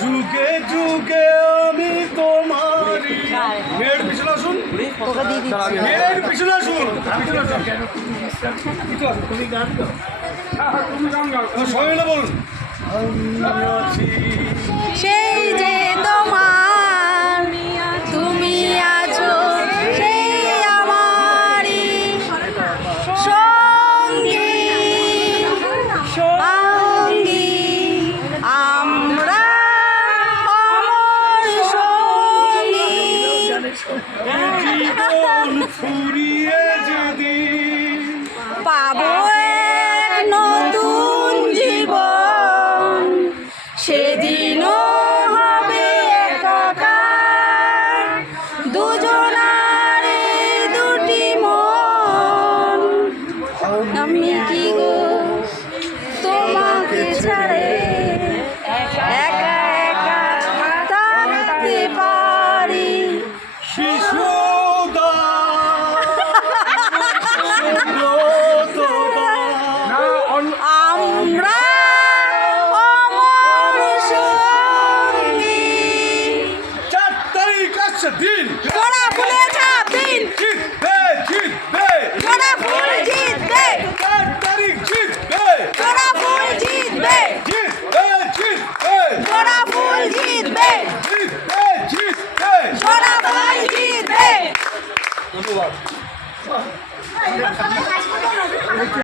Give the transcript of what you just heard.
যুগে যুগে আমি তোমারই। মেয়ের পিছনে আসুন, মেয়ের পিছনে আসুন, তুমি গান গাও, সবাই মিলে বলুন। আমি আছি সেই যে তোমার, তুমি আছো সেই আমারই সঙ্গী সঙ্গী, আমরা অমর সঙ্গী। জীবন ফুরিয়ে যেদিন পাবো এক নতুন জীবন, সেদিনও হবে একাকার দুজনারে দুটি মন। আমি কি গো তোমাকে ছাড়ে